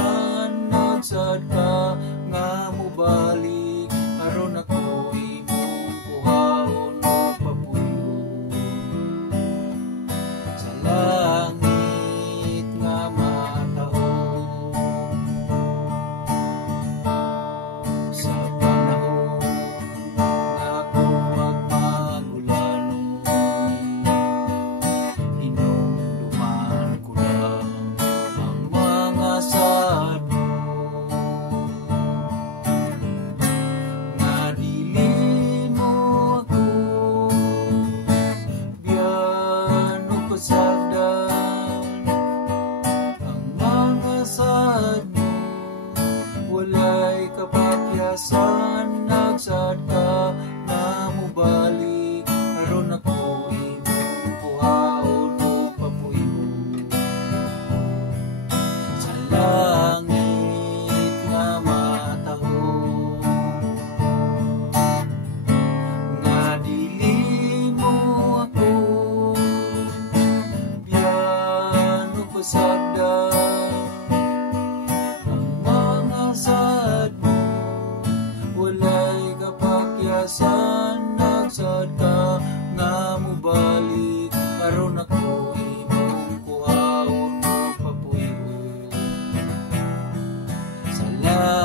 kapakyasan nagsad ka nga mubalik aron ako imong kuhaon o papuyo sa langit nga matahon sa panahon nga ako magmagulanon hinumduman ko lang ang mga sad mo nga dili mo ako biyan o pasagdan ang mga sad mo walay kapakyasan nagsad ka na mubalik aron ako imong kuhaon o papuyo sa langit nga matahon nga dili mo ako biyan o pasagdan ang mga sad mo walay kapakyasan nagsad ka nga mubalik aron ako imong kuhaon o papuyo sa langit